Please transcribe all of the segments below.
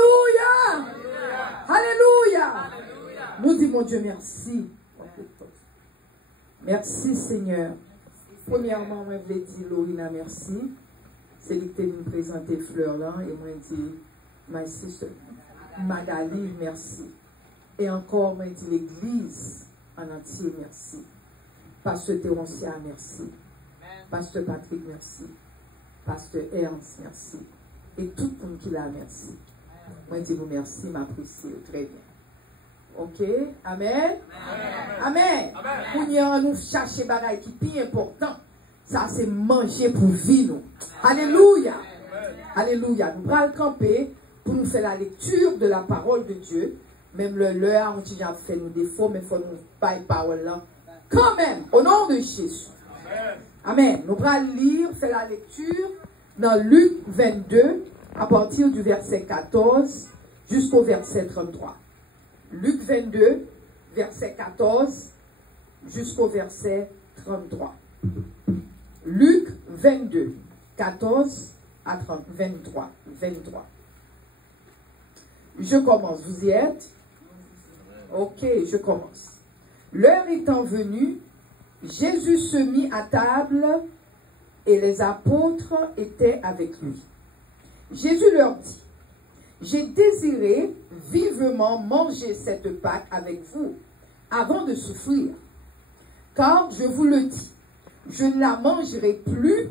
Alléluia. Alléluia. Nous disons, mon Dieu, merci. Merci, Seigneur. Premièrement, moi, je voulais dire, Lorina, merci. C'est lui qui nous présenter fleurs là. Et moi, je dis, my sister, Magali, merci. Et encore, moi, je dis, l'église en entier, merci. Pasteur Théroncia, merci. Pasteur Patrick, merci. Pasteur Ernst, merci. Et tout le monde qui l'a, merci. Moi, je dis, vous merci, m'apprécie. Très bien. Ok? Amen? Amen. Amen. Nous chercher bagaille qui est important. Ça, c'est manger pour vivre. Alléluia. Alléluia. Nous allons camper pour nous faire la lecture de la parole de Dieu. Même l'heure, on a fait nos défauts, mais il faut nous faire la parole là. Quand même, au nom de Jésus. Amen. Nous allons lire, faire la lecture dans Luc 22, à partir du verset 14 jusqu'au verset 33. Luc 22, verset 14 jusqu'au verset 33. Luc 22, 14 à 23. Je commence. Vous y êtes? Ok, je commence. L'heure étant venue, Jésus se mit à table et les apôtres étaient avec lui. Jésus leur dit, j'ai désiré vivement manger cette Pâque avec vous avant de souffrir. Car je vous le dis, je ne la mangerai plus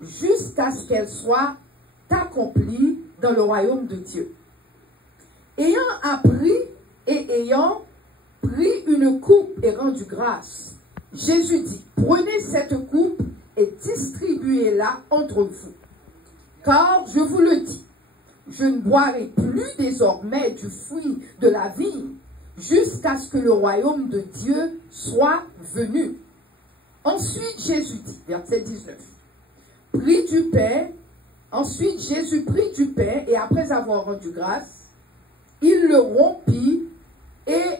jusqu'à ce qu'elle soit accomplie dans le royaume de Dieu. Ayant appris et ayant pris une coupe et rendu grâce, Jésus dit, prenez cette coupe et distribuez-la entre vous. Car je vous le dis, je ne boirai plus désormais du fruit de la vigne jusqu'à ce que le royaume de Dieu soit venu. Ensuite, Jésus dit, verset 19, ensuite Jésus prit du pain et après avoir rendu grâce, il le rompit et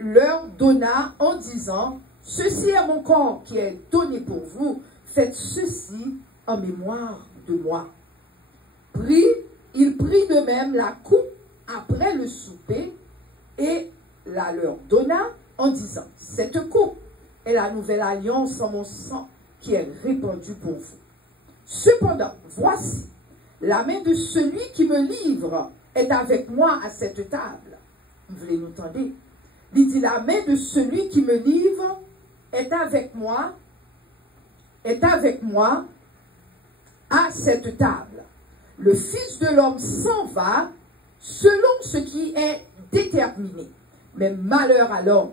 leur donna en disant, ceci est mon corps qui est donné pour vous, faites ceci en mémoire de moi. Il prit de même la coupe après le souper et la leur donna en disant, cette coupe est la nouvelle alliance en mon sang qui est répandue pour vous. Cependant, voici, la main de celui qui me livre est avec moi à cette table. Vous voulez nous entendre? Il dit, la main de celui qui me livre est avec moi à cette table. Le Fils de l'homme s'en va selon ce qui est déterminé. Mais malheur à l'homme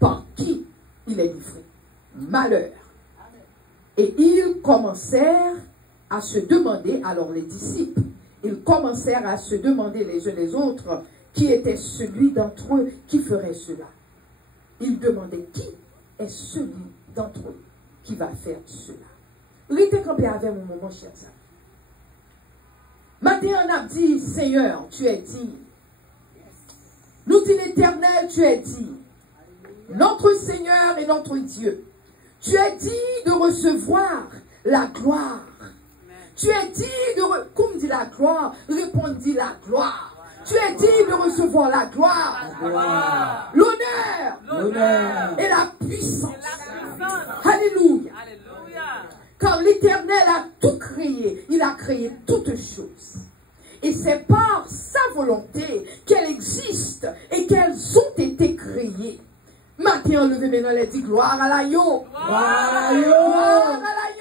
par qui il est livré. Malheur. Et ils commencèrent à se demander, alors les disciples, ils commencèrent à se demander les uns les autres qui était celui d'entre eux qui ferait cela. Ils demandaient qui est celui d'entre eux qui va faire cela. Restez campé avec mon moment, chers amis. Maintenant, on a dit, Seigneur, tu es digne. Nous dit l'Éternel, tu es digne. Notre Seigneur et notre Dieu. Tu es digne de recevoir la gloire. Tu es digne de, comme dit la gloire, répondit la gloire. Tu es digne de recevoir la gloire, l'honneur et la puissance. Alléluia. Car l'Éternel a tout créé, il a créé toutes choses. Et c'est par sa volonté qu'elles existent et qu'elles ont été créées. Maintenant, levez maintenant les dix gloire à l'agneau. Gloire à l'agneau.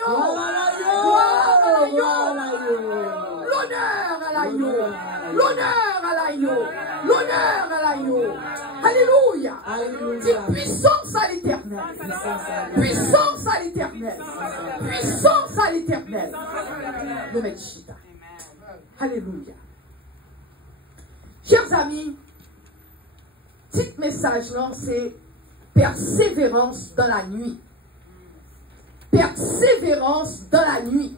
Gloire à l'agneau. L'honneur à l'agneau. L'honneur à l'agneau. L'honneur à l'agneau. Alléluia. Dis puissance à l'Éternel. Puissance à l'Éternel. Puissance à l'Éternel. Nous mettons chita. Alléluia. Chers amis, petit message là, c'est persévérance dans la nuit. Persévérance dans la nuit.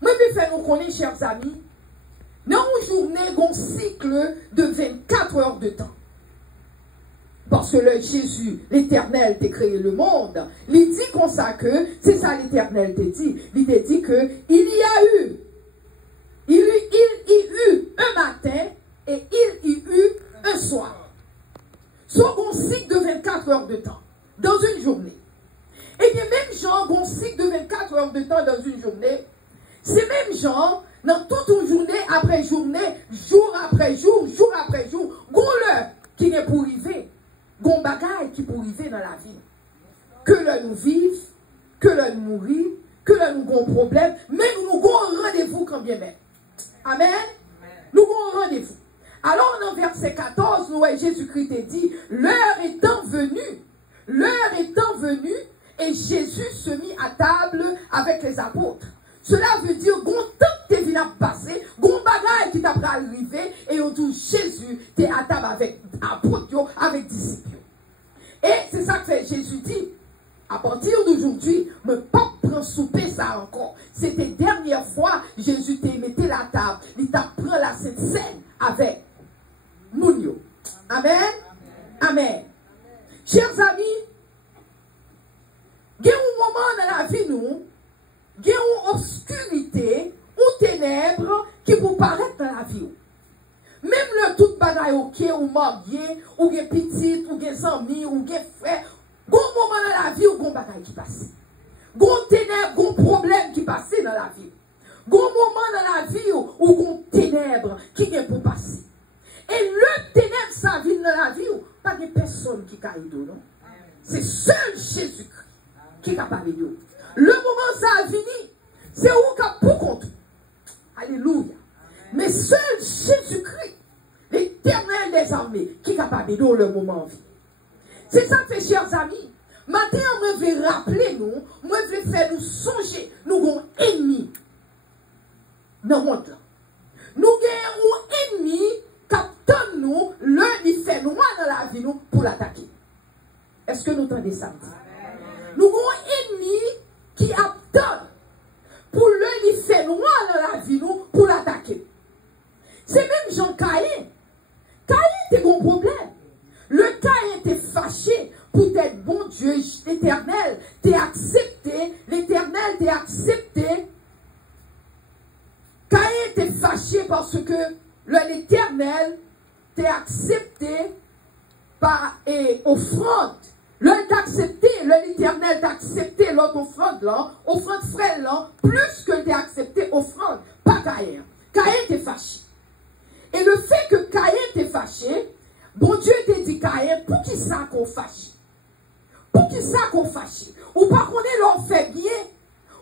Moi, je vais nous connaître, chers amis, dans une journée, un cycle de 24 heures de temps. Parce que le Jésus, l'Éternel, t'a créé le monde. Il dit comme ça que, c'est ça l'Éternel t'a dit. Il t'a dit que il y a eu toute une journée après journée, jour après jour, jour après jour, gon l'heure qui n'est pour arriver, gon bagaille qui pour arriver dans la vie. Que l'heure nous vive, que l'heure nous mourir, que l'heure nous avons problème, mais nous avons rendez-vous quand bien même. Amen. Nous avons rendez-vous. Alors, dans verset 14, nous voyons Jésus-Christ dit, l'heure étant venue, et Jésus se mit à table avec les apôtres. Cela veut dire, gon temps que tu viens passer, gon bagaille qui t'a arrivé, et on dit, Jésus, tu es à table avec apôtres, avec disciples. Et c'est ça que Jésus dit. À partir d'aujourd'hui, ne pas prendre souper ça encore. C'était la dernière fois, Jésus t'a mis la table. Il t'a pris la Sainte Seine avec Mounio. Amen. Amen. Chers amis, il y a un moment dans la vie, nous, il y a une obscurité, ou ténèbres qui vous paraître dans la vie. Même le tout bagaille ok, ou marié, ou des petites, ou des amis, ou des frères, bon moment dans la vie, ou bon bagaille qui passe. Bon ténèbres, bon problème qui passe dans la vie. Bon moment dans la vie, ou bon ténèbres qui vient pour passer. Et le ténèbre, ça vient dans la vie, pas de personne qui caille d'eau, non? C'est seul Jésus-Christ qui est capable de l'eau. Le moment ça a fini, c'est où qui a pour compte. Alléluia. Mais seul Jésus-Christ, l'éternel des armées, qui est capable de l'eau le moment en vie. C'est ça, mes chers amis. Maintenant, je vais rappeler nous, je vais faire nous songer, nous avons un ennemi dans le monde là. Nous avons un ennemi qui attend nous, l'un il fait noir dans la vie nous pour l'attaquer. Est-ce que nous entendez ça? Nous avons un ennemi qui attend pour l'un il fait noir dans la vie nous pour l'attaquer. C'est même Jean Caïn. Caïn était un problème. Le Caïn était fâché pour être bon Dieu, l'éternel t'a accepté, l'éternel t'a accepté. Caïn était fâché parce que l'éternel t'a accepté par offrande. L'un t'a accepté, l'éternel t'a accepté l'autre offrande là, offrande frère là, plus que t'a accepté offrande, pas Caïn. Caïn était fâché. Et le fait que Caïn était fâché, bon Dieu t'a dit Caïn, pour qui ça qu'on fâche? Pour qui ça qu'on fâche? Ou pas qu'on est l'on fait bien?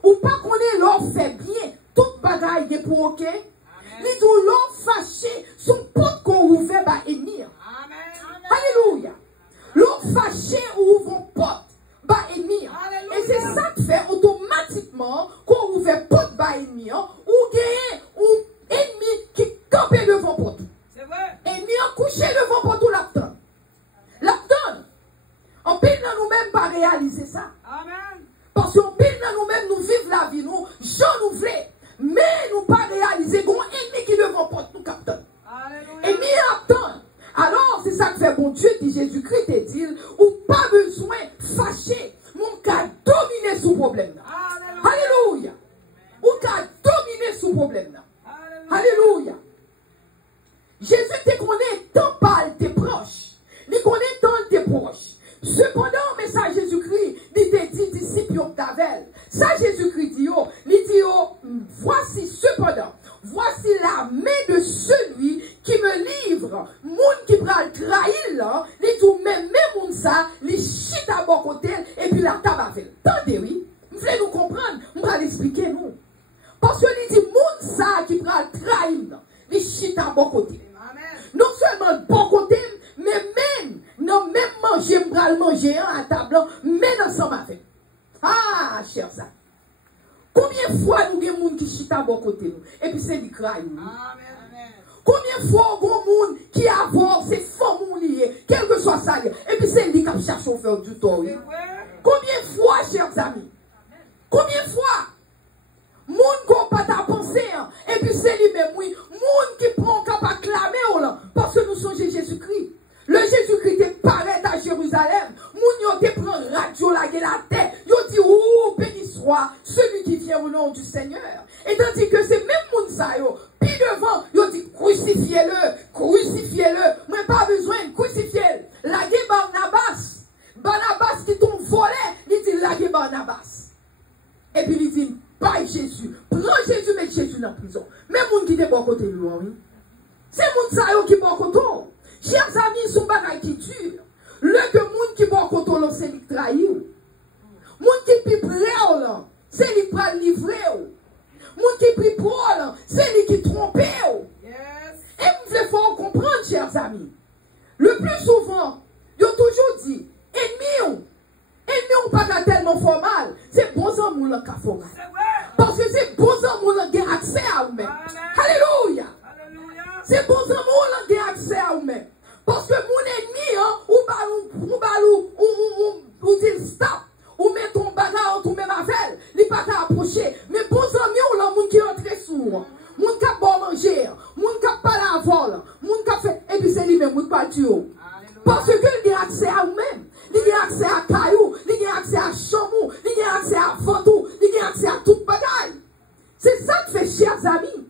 Ou pas qu'on est l'on fait bien? Toute bagaille est pour ok? Les deux l'on fâché, son porte qu'on ouvert va émir. Alléluia. L'on fâché ou ouvre porte va émir. Et c'est ça qui fait automatiquement qu'on ouvre porte va émir ou gagne ou ennemi qui campe devant porte. C'est vrai. Ennemi couché devant porte ou l'abdonne. L'abdonne. On peut dans nous-mêmes pas réaliser ça. Amen. Parce qu'on peut dans nous-mêmes nous vivre la vie, nous, j'en nous voulons, mais nous pas réaliser qu'on ennemi qui devant porte nous capte. Ennemi attend. Alors, c'est ça que fait bon Dieu, dit Jésus-Christ, et dit, ou pas besoin fâcher, mon cas dominer sous problème. Alléluia. Ou cas dominer sous problème. Alléluia. Jésus te connaît tant par tes proches. Il connaît tant tes proches. Cependant, mais ça Jésus-Christ, il te dit disciple d'Avel. Ça Jésus-Christ dit, il dit, voici cependant, voici la main de celui qui me livre. Moun qui prend le trahir là, il dit, même moun ça, il chite à bon côté, et puis la table avec. Attendez, oui. Vous voulez nous comprendre? On va l'expliquer, nous. Parce que il dit, moun ça qui prend le trahir là, il chite à bon côté. Non seulement le bon côté, mais même, non, même manger, le manger à table, mais ensemble avec. Ah, cher ça. Combien de fois nous avons des gens qui chita à bon côté nous, et puis c'est du craï. Combien de fois nous avons des gens qui avons ces femmes liées, quel que soit ça, et puis c'est lui qui cherche à faire du tort. Combien de fois, chers amis? Combien de fois? Moun qu'on pas ta pensée, et puis c'est lui-même, oui. Moun qui prend cap à clamer, parce que nous sommes Jésus-Christ. Le Jésus-Christ est paraît à Jérusalem. Moun yo te prend radio la tête. Yo dit, oh, béni soit celui qui vient au nom du Seigneur. Et tandis que c'est même moun sa yo. Puis devant, yo dit, crucifiez-le, crucifiez-le. Moi, pas besoin de crucifier. Lagé Barnabas. Barnabas qui t'ont volé, il dit, lagé Barnabas. Et puis il dit, pas Jésus. Prends Jésus, mets Jésus dans la prison. Même moun monde qui est bon côté lui, oui. C'est monde ça qui est bon côté. Chers amis, son bagage qui tue. Le que monde qui est bon côté, c'est lui qui trahit. Monde qui est prêt, c'est lui qui va livrer. Monde qui est plus pauvre, c'est lui qui trompe. Et vous faut comprendre, chers amis. Le plus souvent, ils ont toujours dit, ennemi ou pas tellement formal, c'est bon amour qui a formal. Parce que c'est bon amour qui a accès à vous-même. Alléluia. C'est bon amour qui a accès à vous-même. Parce que mon ennemi, ou dit stop, ou met ton bagarre, ou même avec, il n'est pas qu'à approcher. Mais bon amis, ou là, moun qui entre sourd, moun qui a bon manger, moun qui a pas la vol, moun qui a fait, et puis c'est lui-même, moun qui a tué. Parce que il a accès à vous-même. Il a accès à caillou, il a accès à chamou, il a accès à ventou, il a accès à toute bagaille. C'est ça que fait, chers amis.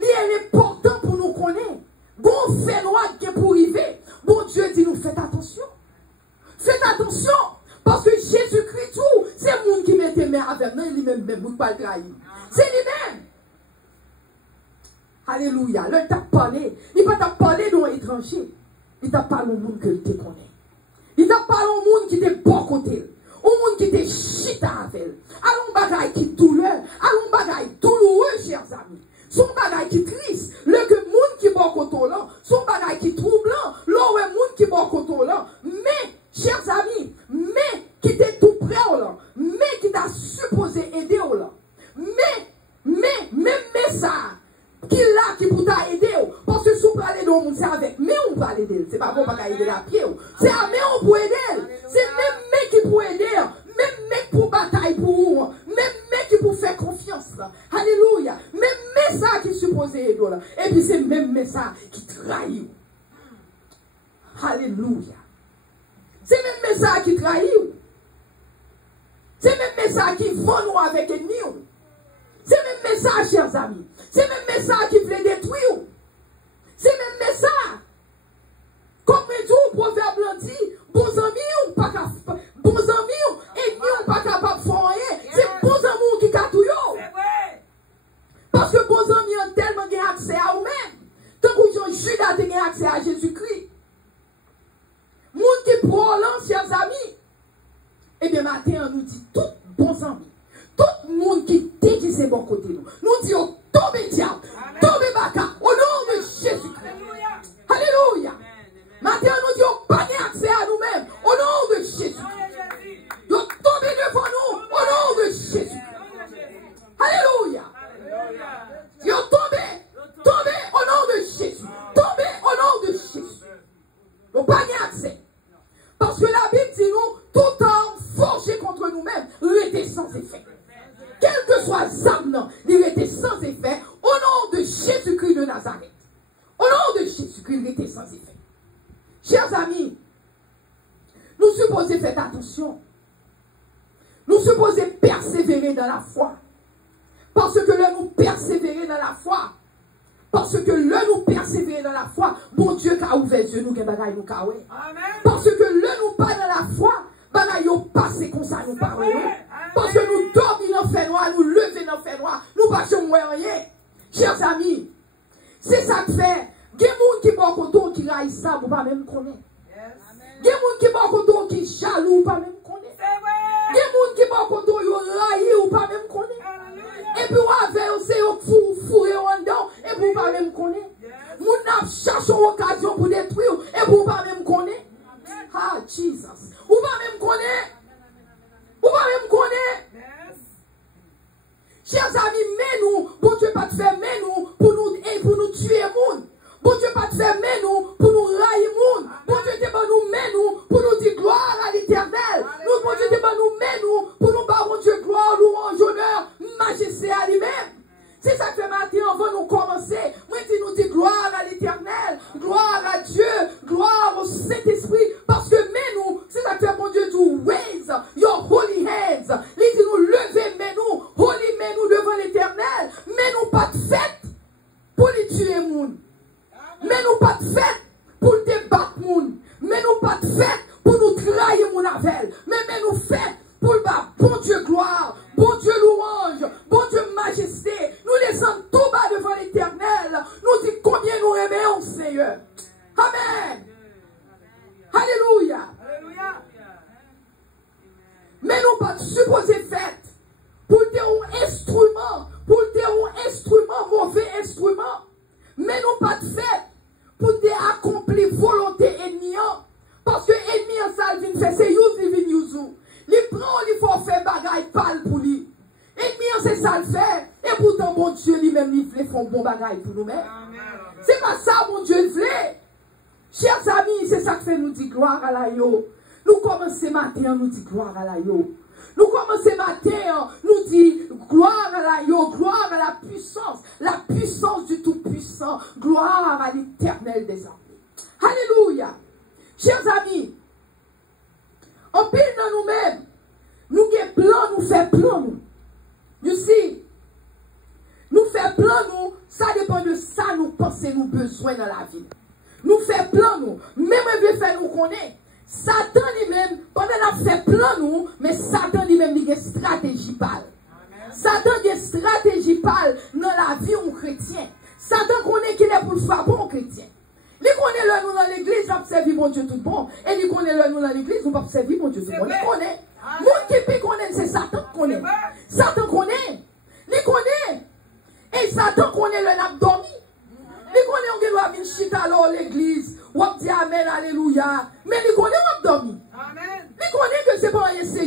Il est important pour nous connaître. Bon fait noir qui est pour arriver. Bon Dieu dit nous faites attention. Faites attention. Parce que Jésus-Christ, c'est le monde qui met tes mains avec nous, lui-même, vous ne pas le trahir. C'est lui-même. Alléluia. Là, il t'a parlé. Il ne t'a pas parlé d'un étranger. Il t'a parlé au monde que tu connais. Il t'a parlé au monde qui est bon côté. Au monde qui est chita avec. Allons bagaille qui douleur. Allons bagaille douloureux, chers amis. Son bagaille qui triste. Le que monde qui est bon côté là. Son bagaille qui troublant. L'eau est monde qui est bon côté là. Mais, chers amis, mais qui était tout près là. Mais qui t'a supposé aider là. Mais ça. Qui là qui pour t'aider. Parce que si on peut aller dans le monde, c'est avec. Mais on peut aider. C'est pas bon pas aider la pied. C'est à mais on peut aider. C'est même mec qui peut aider. Même mec pour bataille pour vous. Même mec qui pour faire confiance. Alléluia. Même ça qui supposé aider là. Et puis c'est même ça qui trahit. Alléluia. C'est même ça qui trahit. C'est même ça qui vend nous avec ennemi. C'est même message, chers amis. C'est même message qui veut détruire. C'est même message. Comme dit le proverbe dit, bons amis ou pas capable, bons amis ou ennemis ou pas capable de faire rien. C'est bons amours qui catouillent. Parce que bons amis ont tellement accès à eux-mêmes. Tant que Judas a accès à Jésus-Christ. Moun qui prend chers amis. Eh bien, matin, on nous dit tout bons amis. Tout le monde qui dit c'est bon côté nous. Nous disons tombez diable, tombez baka, au nom de Jésus-Christ. Alléluia. Maintenant nous disons pas accès à nous-mêmes, au nom de Jésus-Christ. Nous tombez devant nous, au nom de Jésus-Christ. Alléluia. Nous tombez au nom de Jésus. Tombez au nom de Jésus. Nous pas accès. Parce que la Bible dit nous, tout homme forgé contre nous-mêmes, restez sans effet. Quel que soit l'âme, il était sans effet au nom de Jésus-Christ de Nazareth. Au nom de Jésus-Christ, il était sans effet. Chers amis, nous supposons faire attention. Nous supposons persévérer dans la foi. Parce que là, nous persévérer dans la foi. Parce que là, nous persévérer dans la foi. Bon Dieu qui a ouvert les yeux, nous qui bagaille nous kawe. Parce que là, nous pas dans la foi. Bagaille nous passer comme ça, nous parlons. Parce que nous dormons dans le fait noir, nous levons dans le fait noir, nous ne passons rien. Chers amis, c'est ça que fait. Il y a des gens qui sont contents qui raillent ça, vous ne pas même connaître. Il y a des gens qui sont contents qui jaloux, vous ne pas même connaître. Il y a des gens qui sont contents qui raillent, vous ne pas même connaître. Et puis, on avait aussi fourré en dedans, et vous ne pas même connaître. Nous avons cherché une occasion pour détruire, et vous ne pas même connaître. Ah, Jesus. Vous ne pas même connaître. Vous ne pas même connaître. Chers amis, mais nous, bon Dieu pas te faire, mais nous, pour nous tuer le monde. Bon Dieu pas te faire, mais nous, pour nous railler le monde. Bon Dieu te pas nous, mais nous, pour nous dire gloire à l'Éternel. Nous, bon Dieu te pas nous, mais nous, pour nous battre, bon Dieu, gloire, louange, honneur, majesté à lui-même. C'est ça que fait matin, avant nous commencer. Moi, tu nous dis gloire à l'Éternel, gloire à Dieu, gloire au Saint-Esprit. Parce que, mais nous, c'est ça que fait mon Dieu, to raise your holy hands. Il dit nous lever, mais nous, holy, mais nous devant l'Éternel. Mais nous pas de fête pour les tuer, moun. Mais nous pas de fête pour te battre, moun. Mais nous pas de fête pour nous trahir, mon avel. Mais nous fête pour le bas, bon Dieu, gloire, bon bon Dieu louange, bon Dieu majesté. Nous descendons tout bas devant l'Éternel. Nous disons combien nous aimons Seigneur. Amen. Alléluia. Mais nous pas supposés faire pour un instrument, mauvais instrument. Mais nous pas fait pour accomplir volonté ennemi. Parce que ennemi ça vient faire c'est you. Il prend, il faut faire bagaille pâle pour lui. Ennemi c'est ça le fait. Et pourtant mon Dieu lui-même il fait font bon bagaille pour nous-mêmes. C'est pas ça mon Dieu voulait. Chers amis, c'est ça que fait nous dire gloire à la yo. Nous commençons matin, nous dit gloire à la yo. Nous commençons matin, nous dit gloire à la yo, gloire à la puissance du Tout-Puissant, gloire à l'Éternel des armées. Alléluia. Chers amis, en pile dans nous-mêmes, nous avons plan, nous faisons plan, nous. You see, nous faisons plan, nous, ça dépend de ça, nous pensons, nous besoin dans la vie. Nous faisons plan, nous. Même Dieu fait nous connaître. Satan lui-même, pendant la fait plan, nous, mais Satan lui-même, il a une stratégie pâle. Satan a une stratégie pâle dans la vie d'un chrétien. Satan connaît qu'il est pour le faire bon chrétien. Il connaît le nous dans l'église, va servir mon Dieu tout bon. Et il connaît le nous dans l'église, nous va servir mon Dieu tout bon. Il connaît. Mon qui connaît, c'est Satan qui connaît. Satan connaît. Il connaît. Et Satan connaît le n'a dormi. Il connaît on doit venir chita à l'église. Ou dit amen, alléluia. Mais il connaît on dormi. Il connaît que c'est pas un essai,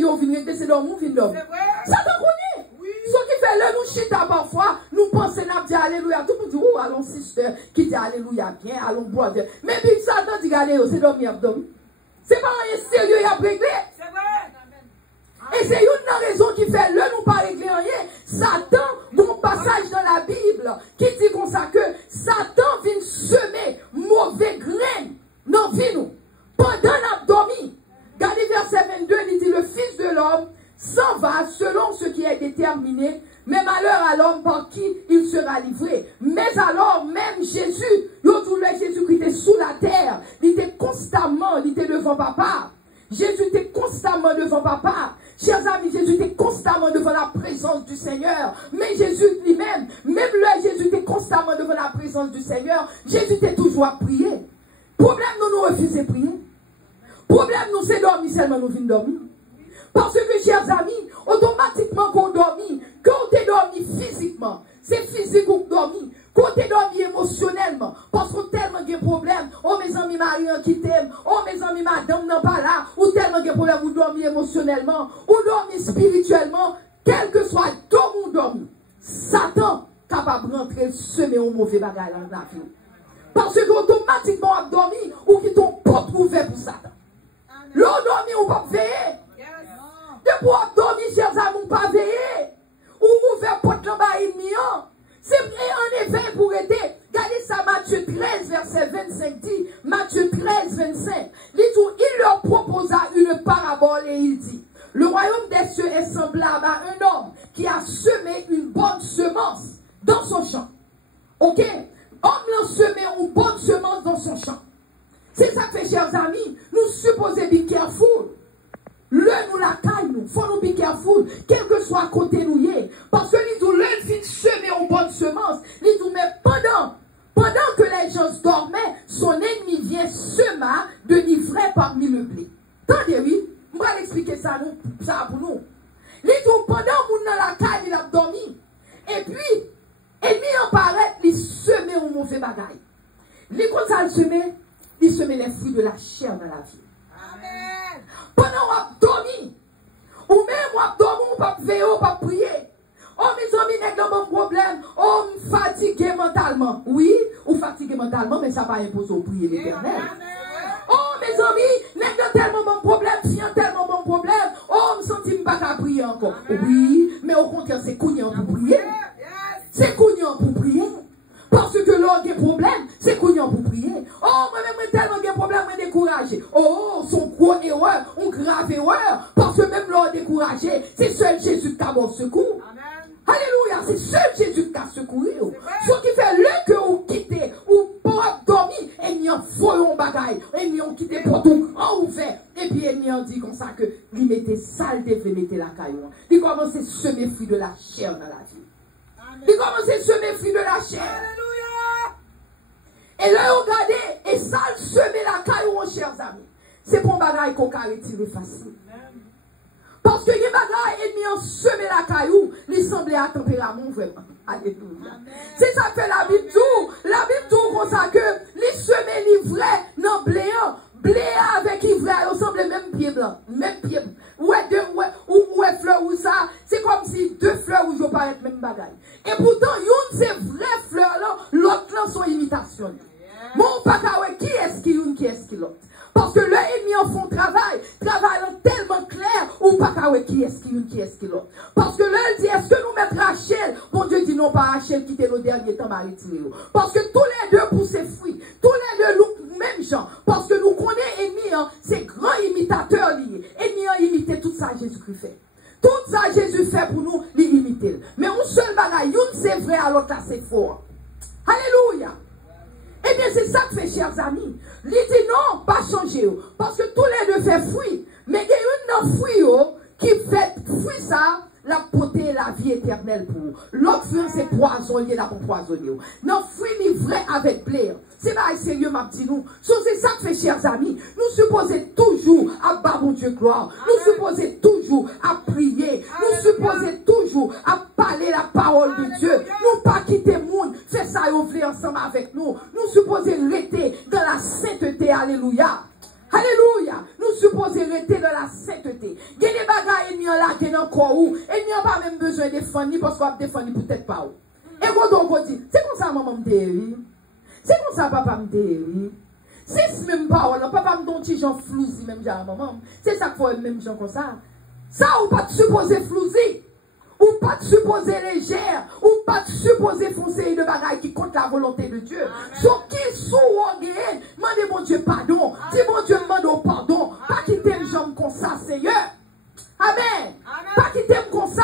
c'est dormir, vient dormir. Satan connaît. Ce qui fait le nous chita parfois, nous pensons à dire alléluia. Tout le monde dit, oh, allons, sister, qui dit alléluia bien, allons, boire bien. Mais puis Satan dit alléluia, c'est dormir, dormir. C'est pas un sérieux, il a réglé. Et c'est une raison qui fait le nous pas régler rien. Satan, bon passage dans la Bible, qui dit comme ça que Satan vient semer mauvais graines dans vie nous. Pendant l'abdomen, regardez verset 22, il dit le Fils de l'homme s'en va selon ce qui est déterminé, mais malheur à l'homme par qui il sera livré. Mais alors, même Jésus, Jésus qui était sous la terre, il était constamment, il était devant papa. Jésus était constamment devant papa. Chers amis, Jésus était constamment devant la présence du Seigneur. Mais Jésus lui-même, même là, Jésus était constamment devant la présence du Seigneur. Jésus était toujours à prier. Problème, nous refusons de prier. Problème, nous, c'est dormir seulement, nous venons dormir. Parce que, chers amis, automatiquement qu'on dormit, quand on est dormi physiquement, c'est physique qu'on dormit. Quand on est dormi émotionnellement, parce qu'on tellement de problèmes, oh mes amis Marion qui t'aime, oh mes amis madame n'est pas là, ou tellement de problèmes, ou dormi émotionnellement, ou dormi spirituellement, quel que soit d'où on dormi, Satan capable de rentrer, semer un mauvais bagage dans la vie. Parce que automatiquement on a dormi, ou qui t'ont pas trouvé pour Satan. L'on dormi ou pas veiller. Depuis on dormi, chers amis, ou pas veiller. Ou ouvert porte là-bas ennemi. C'est en effet pour aider. Regardez ça, Matthieu 13, verset 25 dit, Matthieu 13, 25. Il leur proposa une parabole et il dit, le royaume des cieux est semblable à un homme qui a semé une bonne semence dans son champ. Ok? Homme l'a semé une bonne semence dans son champ. C'est ça que fait, chers amis, nous supposons be careful. Le nous la caille, nous. Faut nous be careful. Quel que soit côté nous y est. Parce que nous, le vite semer une bonne semence. Nous, mais pendant que les gens dormaient, son ennemi vient semer de l'ivraie parmi le blé. Attendez, oui. Je vais expliquer ça, pour nous. Nous, pendant que nous dans la caille, il a dormi. Et puis, ennemi en paraît, il semer un mauvais bagaille. Les comme ça, il semer les fruits de la chair dans la vie. Amen. Pendant qu'on a dormi, ou même on a dormi, on ne peut pas veiller, on ne peut pas prier. Oh, mes amis, n'est pas mon problème. Oh, on fatigué mentalement. Oui, ou fatigué mentalement, mais ça va imposer au prier l'Éternel. Oh, mes amis, n'est pas tellement mon problème, si un tellement mon problème. Oh, je me sens que je ne peux pas prier encore. Oui, mais au contraire, c'est couillant pour prier. C'est couillant pour prier. Parce que l'on a des problèmes, c'est couillant pour prier. Oh, moi-même, tellement de problèmes, je suis découragé. Oh, son gros erreur, une grave erreur. Parce que même l'on est découragé, c'est seul Jésus qui a mon secours. Amen. Alléluia, c'est seul Jésus qui a secouru. Ce qui fait le que vous quittez, ou pas dormir, et n'y a follon bagaille, et n'y a quitté pour tout grand ouvert. Et puis, il n'y a dit comme ça que, il il mettait sale, il mettait la caillou. Il commençait à semer fruit de la chair dans la vie. Il commençait à semer fruit de la chair. Et là, regardez, et sale semer la caillou, chers amis. C'est pour bagaille qu'on a retiré facile. Parce que les bagailles ennemi ont semé la caillou, il semblait à tempérament vraiment. Alléluia. C'est ça que la Bible dit. La Bible dit comme ça que les semé l'ivraie non bléant. Blé avec ivraie, il semble même pied blanc. Même pied blanc. Ouais, fleur ou ça. C'est comme si deux fleurs rouges ne paraissent même bagaille. Et pourtant, une c'est vraie fleur là, l'autre là sont imitations. Bon, pas qui est-ce qui une, qui est-ce qui l'autre. Parce que l'ennemi en font travail tellement clair, ou pas qui est-ce qui une, qui est-ce qui l'autre. Parce que l'un dit, est-ce que nous mettre Rachel? Bon Dieu dit non, pas Rachel qui était nos derniers temps à retirer. Parce que tous les deux poussent fruits, tous les deux nous, même gens. Parce que nous connaissons l'ennemi, hein, c'est grand imitateur lié. L'ennemi a imité tout ça Jésus-Christ fait. Tout ça Jésus fait pour nous, l'imiter. Mais un seul bagaille, une c'est vrai, à l'autre là c'est faux. Alléluia. Eh bien, c'est ça que fait, chers amis. Il dit non, pas changer. Parce que tous les deux fait fruit. Mais il y a une fruit qui fait fruit ça, la beauté et la vie éternelle pour vous. L'autre fruit, c'est poison, il est là pour poisonner. Non, fruit livré avec plaisir. C'est pas sérieux, ma petite nous. C'est ça que fait, chers amis. Nous supposons toujours à battre mon Dieu gloire. Nous supposons toujours à prier. Nous supposons toujours à parler la parole de Dieu. Nous pas quitter le monde. Faire ça et ouvrir ensemble avec nous. Nous supposons rester dans la sainteté. Alléluia. Alléluia. Nous supposons rester dans la sainteté. Il y a des bagages ennemis là qui sont encore où. Et il n'y a pas même besoin de défendre parce qu'on va défendre peut-être pas où. Et vous dites, c'est comme ça maman me dit. C'est comme ça papa me dit. C'est même pas papa me donne petit gens flousi même déjà maman. C'est ça qu'il faut même gens comme ça. Ça ou pas de supposer flousi. Ou pas de supposer légère, ou pas de supposer foncer de bagaille qui compte la volonté de Dieu. Sur qui sous ou demandez mon Dieu pardon. Dis mon Dieu demande pardon. Pas quitter les jambes comme ça, Seigneur. Amen. Pas quitter comme ça.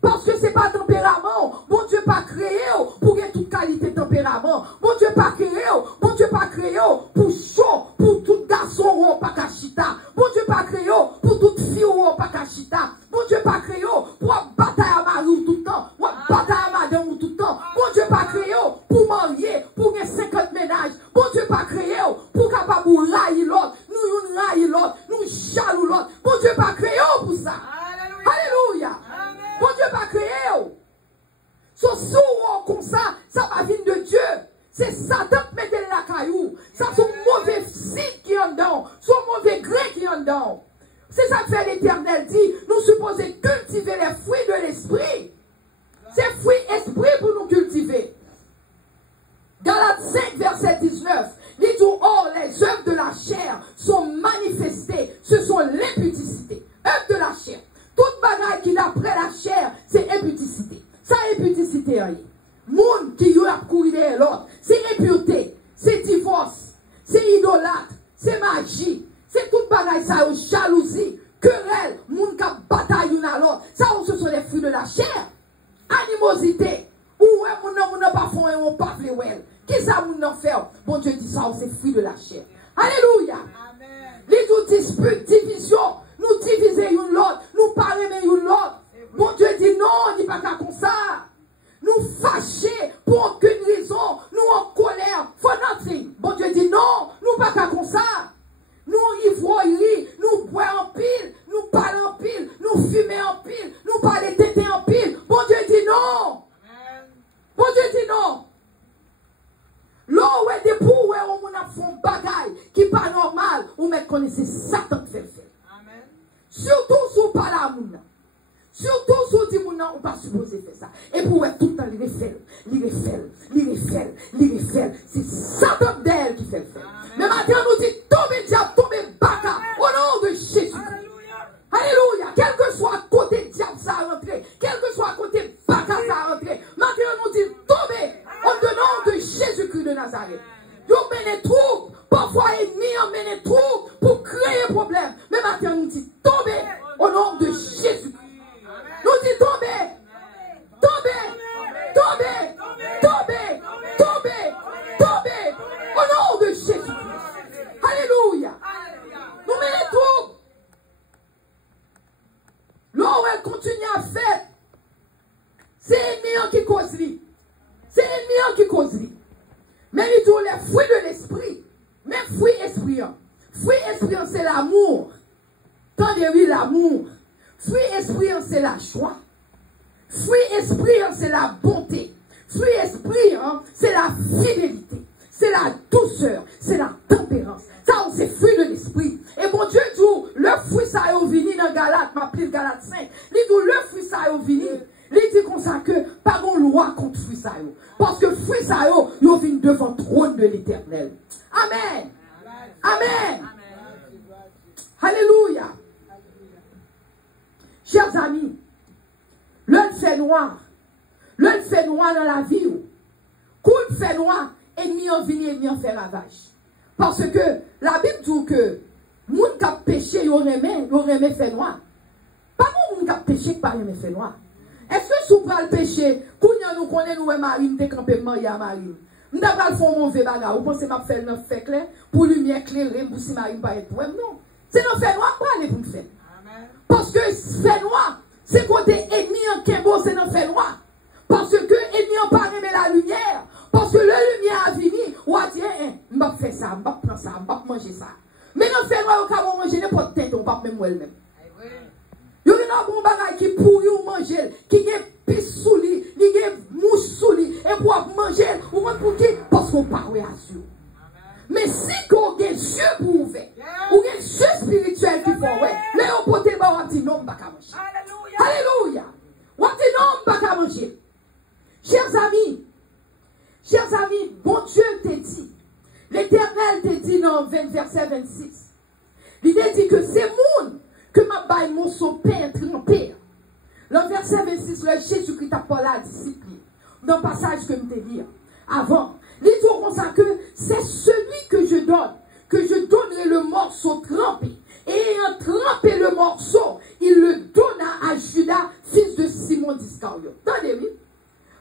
Parce que c'est pas tempérament. Bon Dieu pas créé pour qu'il y ait toute qualité de tempérament. Bon Dieu pas créé pour chaud, pour tout garçon pas cachita. Bon Dieu pas créé pour toute fille pas cachita. Bon Dieu pas créé pour bataille à mari tout le temps, ou bataille à madame tout le temps. Bon Dieu pas créé pour marier, pour gagner 50 ménages. Bon Dieu pas créé pour capable railler l'autre, nous railler l'autre, nous jaloux l'autre. Bon Dieu pas créé pour ça. Alléluia. Bon Dieu pas créé. So, souvent comme ça va venir de Dieu. C'est Satan qui met la caillou. Ça, c'est un mauvais site qui est en dedans. C'est un mauvais gré qui est en dedans. C'est ça que fait l'Éternel dit. Nous supposons cultiver les fruits de l'esprit. Ces fruits esprit pour nous cultiver. Galates 5, verset 19. Il dit, or, les œuvres de la chair sont manifestées. Ce sont l'impudicité. Œuvres de la chair. Toute bagaille qui d'après la chair, c'est imputicité. Ça, imputicité, rien. Monde qui y a couru derrière l'autre, c'est impureté, c'est divorce, c'est idolâtre, c'est magie, c'est toute bagaille, ça, jalousie, querelle, monde qui a bataille l'une à l'autre. Ça, ce sont les fruits de la chair. Animosité. Ou moun n'a pas fond et on pas fait well. Qui ça moun n'a fait? Bon Dieu dit ça, c'est fruits de la chair. Alléluia. Les deux disputes, division. Nous diviser une l'autre, nous parler une l'autre. Bon Dieu dit non, on dit pas comme ça. Nous fâcher pour aucune raison, nous en colère, for nothing. Bon Dieu dit non, nous pas comme ça. Nous ivrognerie, nous boire en pile, nous parler en pile, nous fumer en pile, nous parler téter en pile. Bon Dieu dit non. Bon Dieu dit non. Là où est des pour où on a fait un bagaille qui n'est pas normal, ou même connaissez Satan qui fait le fait. Surtout si vous parlez à moun. Surtout si vous dites moun, on ne pas supposé faire ça. Et pour être tout le temps, il refait. C'est Satan d'elle qui fait le fait. Mais maintenant, nous dit, tombez diable, tombez baka, au nom de Jésus. Alléluia. Quel que soit côté diable, ça a rentré. Quel que soit côté baka, ça a rentré. Maintenant, nous dit, tombez au nom de Jésus-Christ de Nazareth. Vous menez trouble. Parfois, ennemi emmène trouble pour créer problème. Mais maintenant, nous dit, tombez au nom de Jésus. Nous dit, tombez. Au nom de Jésus. Alléluia. Nous menez trouble. Mais il dit les fruits de l'esprit. Mais fruits esprit. Fruits esprit, c'est l'amour. Tendez-vous l'amour. Fruit esprit, c'est la joie. Fruit esprit, c'est la bonté. Fruit esprit, c'est la fidélité. C'est la douceur. C'est la tempérance. Ça, c'est fruit de l'esprit. Et bon Dieu dit, le fruit ça est venu dans Galate, m'appelle Galate 5. Il dit, le fruit ça est venu. Il dit comme ça que, pas une loi contre fruit ça. Parce que fruit ça est venu devant le trône de l'éternel. Amen. Amen. Alléluia. Chers amis, l'un fait noir. L'un fait noir dans la vie. Coup fait noir, ennemi en vini, ennemi en fait ravage. Parce que la Bible dit que moun qui a péché, il aurait fait noir. Pas moun qui a péché qui pas fait noir. Est-ce que si vous prenez le péché, nous connaissons nous marine décampement il y a marine. Nous avons fait un mauvais bagage. Vous pensez que je vais faire un fait clair pour lumière éclairée pour si marine pas être pour non. C'est un fait noir pour aller pour le faire. Parce que fait noir, c'est côté ennemi en Kembo, c'est un fait noir. Parce que ennemi en pas aimer la lumière. Parce que la lumière a fini, ou a dit, je vais faire ça, je vais prendre ça, je vais manger ça. Mais non, fait noir, on va manger n'importe tête, on va même moi-même. Il y a un bon bagage qui pourrit ou manger, qui est pisse sous lui, qui est mouche sous lui, et pour manger, ou pour qui? Parce qu'on parle à Dieu. Mais si on a des yeux pour ouvrir, ou des yeux spirituels qui font, là on peut te dire, on dit non, on va manger. Alléluia. On dit non, on va manger. Chers amis, bon Dieu te dit, l'Éternel te dit dans verset 26, il te dit que c'est moun que ma baille mon son pain trempé. Dans verset 26, le Jésus-Christ a parlé à la discipline. Dans le passage que je te lis avant, il dit comme ça que c'est celui que je donnerai le morceau trempé. Et ayant trempé le morceau, il le donna à Judas, fils de Simon d'Iscariote. Entendez-vous?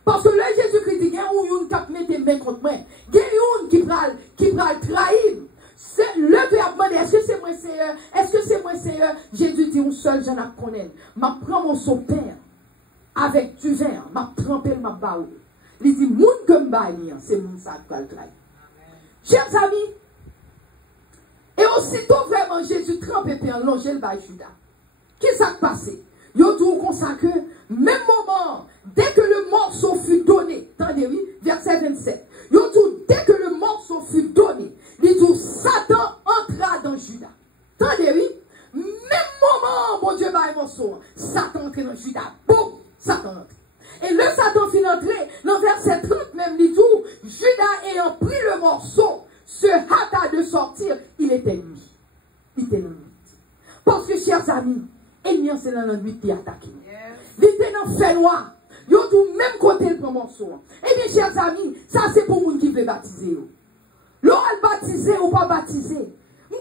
Parce que là, Jésus-Christ dit, il y a un qui met des mains contre moi. Il y a un qui va trahir. Le verbe demander, est-ce que c'est moi Seigneur? Est-ce que c'est moi Seigneur? Jésus dit, un seul, j'en ai connais. Je prends mon saupin avec du vin, je trempé ma baou. Il dit, moun que m'baille, c'est moun ça qui va le trahir. Chers amis, et aussitôt vraiment Jésus trempé et allongé le bail Judas. Qu'est-ce qui s'est passé? Il a tout consacré, même moment, dès que le morceau fut donné, attendez-vous, verset 27, il a tout, dès que le morceau fut donné, il dit, Satan entra dans Judas. Attendez-vous, même moment, mon Dieu, bah, morceau, Satan entre dans Judas, boum, Satan entre. Et le Satan fit entrer, dans verset 30 même, il dit, Judas ayant pris le morceau, se hâta de sortir, il était nuit. Il était nuit. Parce que, chers amis, ennemi, c'est dans la nuit qui attaque. Il était dans le fait noir. Il a tout même côté le morceau. Eh bien, chers amis, ça c'est pour les gens qui veulent baptiser. L'on baptiser ou pas baptiser.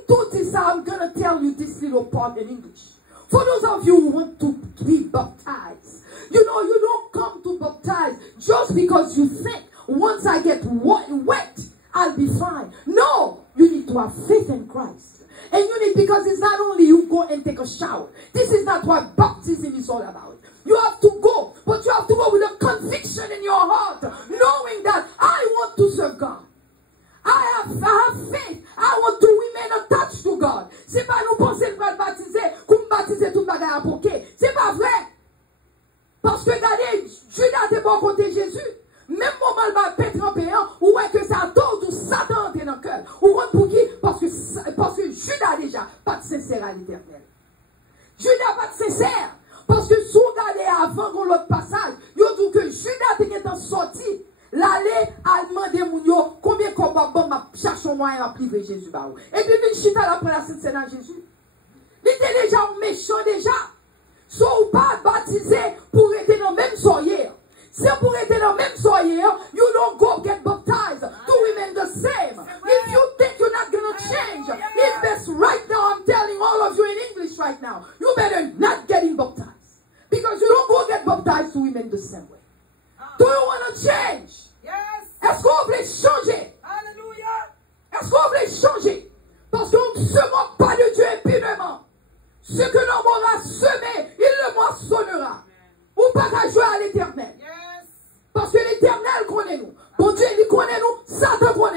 Tout dit ça, I'm going to tell you this little part in English. For those of you who want to be baptized, you know, you don't come to baptize just because you think, once I get wet, I'll be fine. No, you need to have faith in Christ. And you need, because it's not only you go and take a shower. This is not what baptism is all about. You have to go, but you have to go with a conviction in your heart, knowing that I want to serve God. I have faith. I want to remain attached to God. C'est pas nous penser de va baptiser, comme baptiser tout le bagage à poquer. C'est pas vrai. Parce que regardez, Judas était bon côté Jésus. Même moment il va pétrer en payant, ou est que ça tombe, ou Satan entre dans le cœur. Ou pour qui? Parce que Judas déjà pas de sincère à l'éternel. Judas pas de sincère. Parce que si vous regardez avant dans l'autre passage, vous dit que Judas était sorti, l'aller à demander Mounio, combien de combat bon m'a cherché un moyen à priver Jésus. Et puis il chita là pour la Sainte à Jésus. Il était déjà méchant déjà. Soit ou pas baptisé pour être dans le même soyer. Si pour être dans le même soyer, you don't go get baptized to remain the same. If you think you're not going to change, if that's right now, I'm telling all of you in English right now, you better not getting baptized. Because you don't go get baptized to remain the same way. Do you want to change? Yes. Est-ce qu'on veut changer? Hallelujah. Est-ce qu'on veut changer? Parce qu'on ne se moque pas de Dieu impunément. Ce que l'homme aura semé, il le moissonnera. Ou pas qu'à jouer à l'éternel. Yes. Parce que l'éternel connaît nous. Bon Dieu, il connaît nous. Satan connaît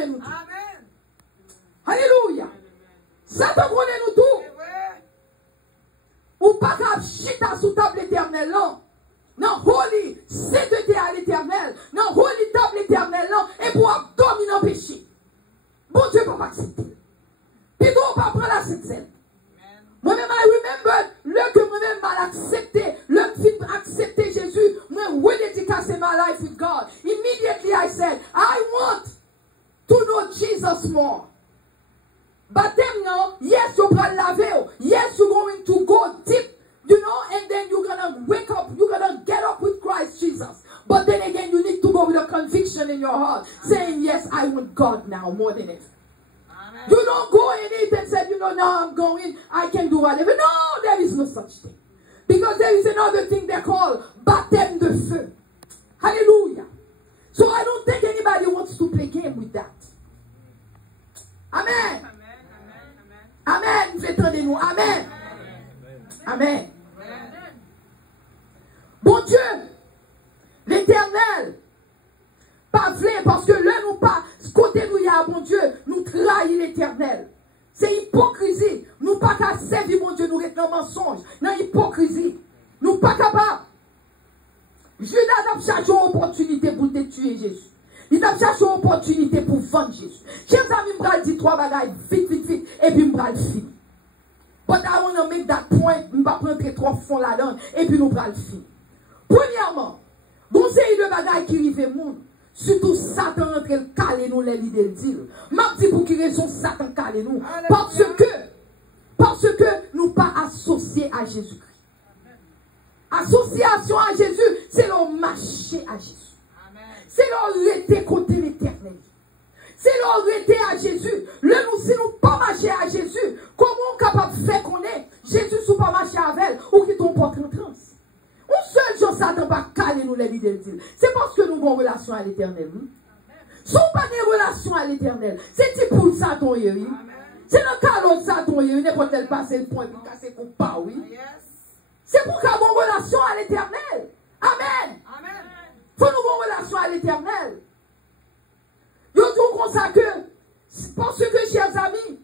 relit l'éternel et pour dominer le péché. Bon Dieu ne va pas accepter. Puis on va prendre la scène. Moi-même, I remember, le que moi-même mal accepté, le qui accepté Jésus, moi, redédicacer my life with God. Immediately I said, I want to know Jesus more. But then, no, yes, you're going to lave. Yes, you're going to go deep, you know, and then you're going to wake up, you're going to get up with Christ Jesus. But then again, you need to go with a conviction in your heart, saying, yes, I want God now more than ever. You don't go in it and say, you know, now I'm going, I can do whatever. No, there is no such thing. Because there is another thing they call baptême de feu. Hallelujah. So I don't think anybody wants to play game with that. Amen. Amen. Vous entendez-nous? Amen. Amen. Bon Dieu, l'Éternel, pas vrai, parce que là, nous pas, ce côté nous y a, bon Dieu, nous trahit l'Éternel. C'est hypocrisie. Nous pas qu'à servir, mon Dieu, nous être dans mensonge, dans hypocrisie. Nous pas capables. Judas a cherché une opportunité pour te tuer Jésus. Il a cherché une opportunité pour vendre Jésus. Chers amis, je vais dire 3 bagailles vite, et puis je vais le finir. But I want to make that point, je vais prendre 3 fonds là-dedans, et puis nous allons le finir. Premièrement, conseil de bagailles qui arrivent au monde. Surtout Satan entre le calé nous les l'idée de dire. M'a dit pour qui raison Satan calé nous. Parce que nous pas associés à Jésus-Christ. Association à Jésus, c'est leur marcher à Jésus. C'est leur rester côté l'éternel. C'est leur rester à Jésus. Si nous pas marcher à Jésus, comment on est capable de faire qu'on est Jésus sous pas marcher avec elle ou qui ton porte en transe? Un seul jour, Satan va caler nous les l'idée de dire. C'est parce que nous avons une relation à l'éternel. Si nous n'avons pas de relation à l'éternel, c'est pour Satan. C'est dans le cas de Satan, n'importe quel passer le point pour casser pour pas, oui. C'est pour qu'on ait une relation à l'éternel. Amen. Il faut nous avoir une relation à l'éternel. Je dis comme ça que, parce que, chers amis,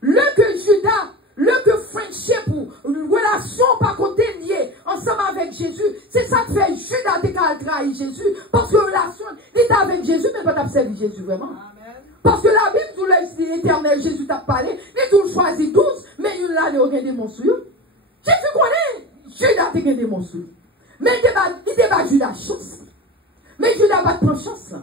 le que Judas, le que friendship ou une relation par côté liée ensemble avec Jésus, c'est ça qui fait Judas qui trahi Jésus. Parce que relation, il est avec Jésus, mais pas servi Jésus vraiment. Amen. Parce que la Bible, tout l'éternel Jésus t'a parlé, il tout choisi 12, mais il a des démons sur eux. Jésus connaît, Judas a des démons sur eux. Mais il débat Judas chance. Mais Judas va prendre chance là.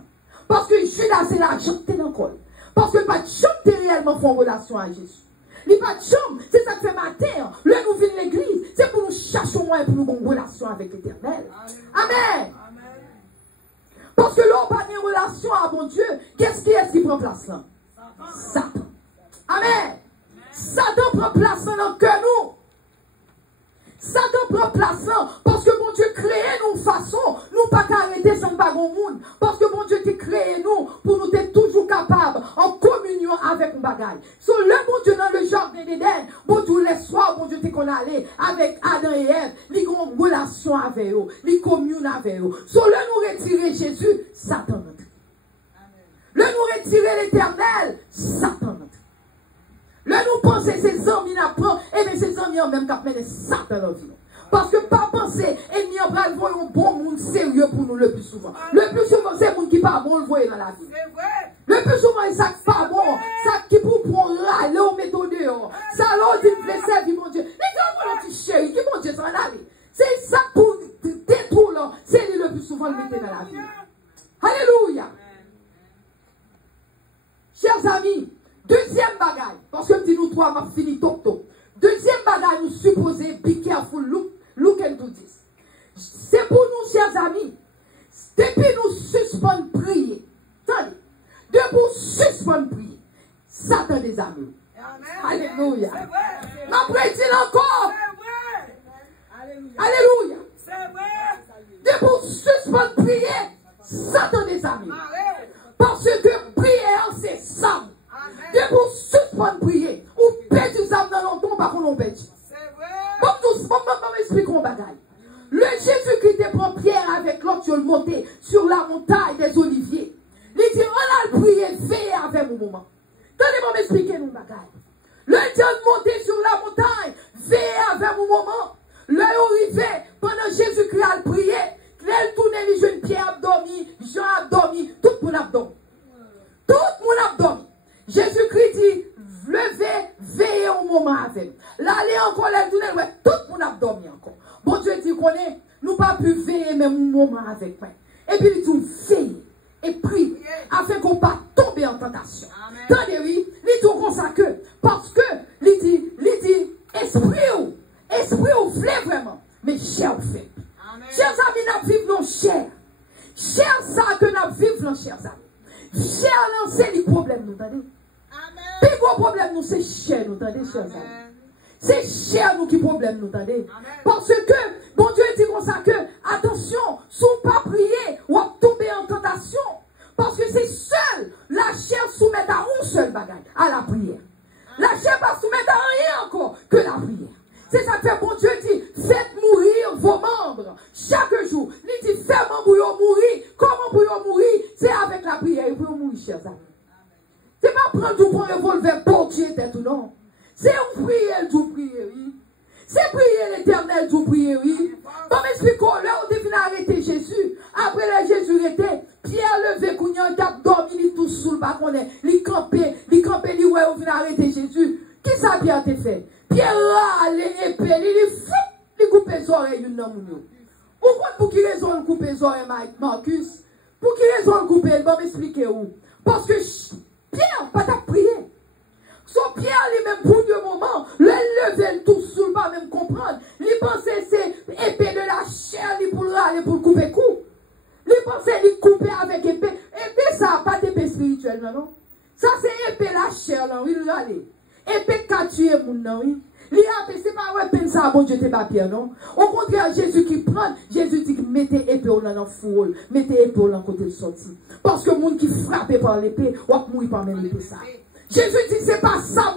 Parce que Judas c'est l'argent qui est dans le col. Parce que pas de chambre réellement font relation à Jésus. Il n'y a pas de chambre, c'est ça que fait matin. Le nous vient l'église, c'est pour nous chercher au moins pour nous avoir une relation avec l'Éternel. Amen. Parce que l'on n'a pas de relation à bon Dieu, qu'est-ce qui prend place là? Satan. Amen. Satan prend place là dans le cœur nous. Satan prend place là parce que mon Dieu crée nous de façon, nous pas qu'arrêter sans pas bon monde. Parce que mon Dieu t'a créé nous pour nous être toujours capables en communion avec un bagage. Sur le bon Dieu dans le jardin d'Éden, bon Dieu les soirs, bon Dieu t'es qu'on allait avec Adam et Ève, ils ont une relation avec eux, ils communent avec eux. Sur le nous retirer Jésus, Satan entre. Le nous retirer l'Éternel, Satan entre. Le nous penser ces amis n'apprend, et bien ces amis en même qu'à mener Satan dans vie. Parce que pas penser, et ni en bras le voyons bon monde sérieux pour nous le plus souvent. Le plus souvent, c'est le monde qui pas bon le voyer dans la vie. Le plus souvent, il ça pas bon, ça qui pour râler au méthode dehors. Ça l'autre dit me servir mon Dieu. Les gens vont petit chéri, qui mon Dieu s'en aller. C'est ça pour détruire là, c'est lui le plus souvent le mettre dans la vie. Alléluia. Chers amis, deuxième bagaille, parce que nous trois m'a fini top. Deuxième bagaille, nous supposons, be careful, look and do this. C'est pour nous, chers amis, depuis nous suspendre prier. Attendez, depuis nous suspendre prier, Satan des amis. Alléluia. Ma prédit encore. Alléluia. Depuis nous suspendre prier, Satan des amis. Parce que prière, c'est ça. Depuis nous suspendre prier, ou perdre des âmes dans longtemps, par contre on perd. Bon, expliquons un bagage. Le Jésus-Christ prend Pierre avec l'autre, il monté sur la montagne des Oliviers. Il dit, on a prié, veillez avec mon moment. Donnez-moi m'expliquer mon bagage. Le Dieu monté sur la montagne, veillez avec mon moment. Le arrivé, pendant Jésus-Christ a prié, Elle tourne, les jeunes Pierre a dormi, Jean a dormi, tout le monde a dormi. Tout le monde a dormi. Jésus-Christ dit, levez, veillez au moment avec. L'aller encore, elle tourne, ouais, tout le monde a dormi encore. Bon Dieu dit qu'on est, nous pas pu veiller même un moment avec moi. Et puis il dit, veillez et prie, afin qu'on ne pas tomber en tentation. Attendez, oui, il dit comme ça que, parce que, il dit, esprit ou voulez vraiment, mais chair ou fait. Chers amis, nous vivons dans chair. Chair, ça que nous vivons dans chers amis. Chair, c'est le problème, nous entendez? Puis gros problème, nous, c'est chair, nous entendez, chers amis? C'est chair, nous, qui problème, nous entendez? Parce que, bon Dieu dit comme ça que, attention, si on pas prier, ou tomber en tentation. Parce que c'est seul, la chair soumet à un seul bagage, à la prière. La chair va soumettre à rien encore que la prière. C'est ça que fait, bon Dieu dit, faites mourir vos membres chaque jour. Il dit, faites mourir. Comment pour mourir? C'est avec la prière. Il faut mourir, chers amis. C'est pas prendre tout pour revolver pour Dieu tête ou non. C'est une prière, tout prier, oui. C'est prier l'éternel, tout prier, oui. Bon, m'expliquons, là où tu viens arrêter Jésus. Après là, Jésus était, Pierre levé, Kounyan, cap dormi, il tout sous le balcon, il campé, il ouais, où vient arrêter Jésus. Qui ça Pierre t'a fait? Pierre là, les épées, il coupe les oreilles d'une homme. Ou pour qui raison il coupe les oreilles, Marcus? Pour qui raison il coupe, il va m'expliquer où? Parce que Pierre, pas ta prier. Son Pierre, lui-même, pour le moment, le lever tout sous le bas, même comprendre. Il pensait c'est épée de la chair, il pour aller pour couper coup. Il pensait il couper avec épée. Épée, ça n'a pas d'épée spirituelle, non? Ça, c'est épée la chair, là, oui, aller. Épée qu'a tué mon nom, oui. C'est pas ouais, peine ça, bon Dieu, t'es pas Pierre, non? Au contraire, Jésus qui prend, Jésus dit, mettez épée dans le foule, mettez épée dans le côté de sortie. Parce que le monde qui frappe par l'épée, ou mourir par même l'épée, ça. Jésus dit, c'est pas ça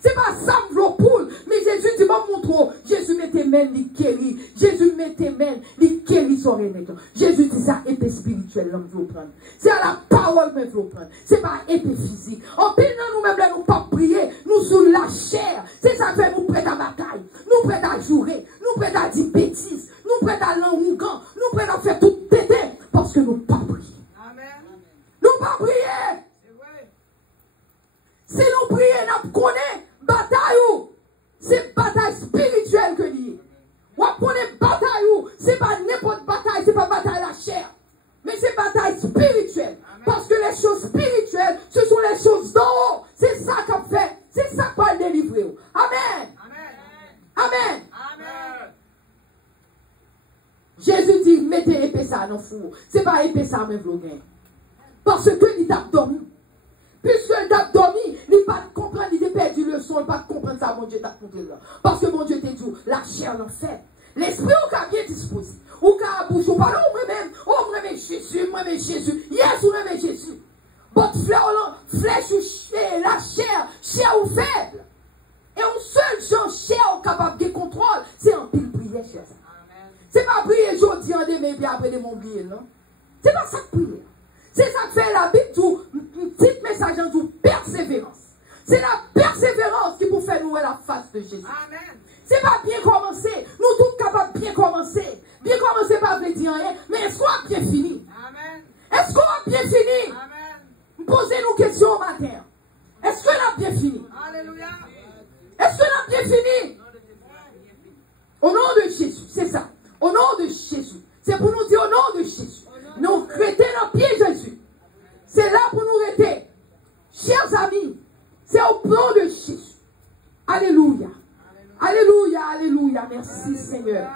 c'est pas ça poule, mais Jésus dit, bon, montre, Jésus mettez main, il guérit. Jésus mettez main, il guérit son remettant. Jésus dit, ça épée spirituelle, l'homme veut prendre. C'est à la parole, mais veut prendre. C'est pas épée physique. En pile, nous-mêmes, là, nous pas prier, nous sous la chair. C'est ça que fait nous prêts à bataille, nous prêts à jouer, nous prêts à dire bêtises, nous prêts à l'enrougan, nous prêts à faire tout péter, parce que nous pas prier. Amen. Nous pas prier. Si nous prions, nous connaissons bataille, c'est bataille spirituelle que nous. Ou connaissons bataille, c'est pas n'importe bataille, c'est pas bataille la chair. Mais c'est bataille spirituelle. Parce que les choses spirituelles, ce sont les choses d'en haut. C'est ça qu'on fait. C'est ça qu'on va délivrer. Amen. Amen. Amen. Jésus dit, mettez épée ça dans le four. C'est pas épée ça, mais vous gagnez. Parce que il t'a dormi. Puisque il t'a dormi, il n'a pas comprendre, il a perdu le son, il n'a pas comprendre ça, mon Dieu t'a compté là. Parce que mon Dieu t'a dit, la chair l'en fait. L'esprit ou qu'a bien disposé. Ou qu'a bouche, ou parle, ou moi-même Jésus, yes, ou même Jésus. Votre flèche ou la chair ou faible. Et un seul genre chair capable de contrôle, c'est un pile prière, cher. C'est pas prier aujourd'hui, en demain, puis après de mon billet, non? C'est pas ça que prier. C'est ça que fait la Bible, un petit message en tout, persévérance. C'est la persévérance qui vous fait nous la face de Jésus. Amen. C'est pas bien commencer. Nous tous capables de bien commencer. Bien commencer par vous dire rien, mais est-ce qu'on a bien fini? Amen. Est-ce qu'on a bien fini? Amen. Posez-nous question au matin. Est-ce qu'on a bien fini? Alléluia. Est-ce qu'on a bien fini? Au nom de Jésus, c'est ça. Au nom de Jésus. C'est pour nous dire au nom de Jésus. Nous rester dans le pied Jésus. C'est là pour nous rester. Chers amis, c'est au nom de Jésus. Alléluia. Alléluia, alléluia. Merci Seigneur.